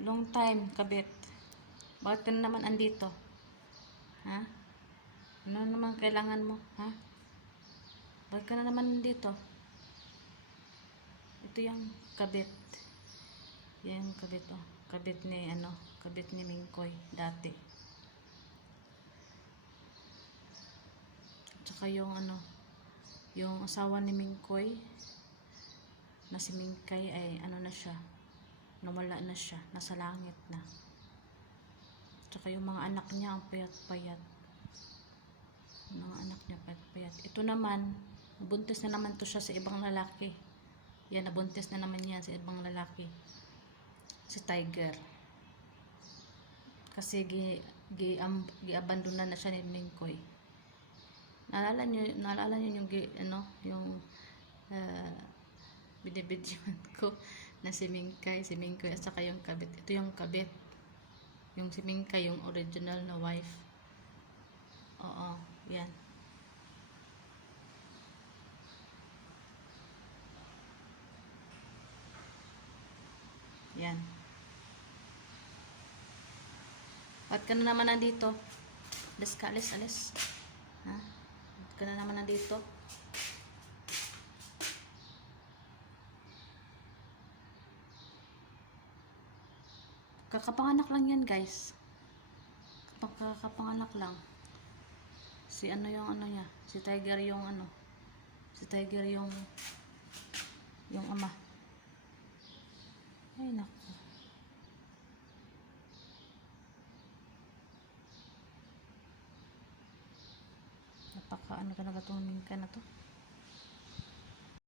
Long time, kabit. Bakit ka na naman andito? Ha? Ano naman kailangan mo? Ha? Bakit ka na naman andito? Ito yung kabit. Yan yung kabit, oh. Kabit ni, kabit ni Mingkoy, dati. Tsaka yung, yung asawa ni Mingkoy, na si Mingkay ay, na siya, nawala na siya, nasa langit na. Tsaka yung mga anak niya, ang payat-payat. Mga anak niya, payat-payat. Ito naman, nabuntis na naman to siya sa ibang lalaki. Yan, nabuntis na naman yan sa ibang lalaki. Si Tiger. Kasi gi-abandona na siya ni Mingkoy. Naalala niyo yung binibidyoan ko na si Mingkay at saka yung kabit. Ito yung kabit. Yung si Mingkay, yung original na wife. Oo, yan. Yan. Ba't ka na naman nandito? Alis. Ha? Ba't ka na naman nandito? Kakapanganak lang yan, guys. Kakapanganak lang. Si yung niya. Si Tiger yung Si Tiger yung ama. Ay, naku. Napaka ka na ba itong Mingkay na to?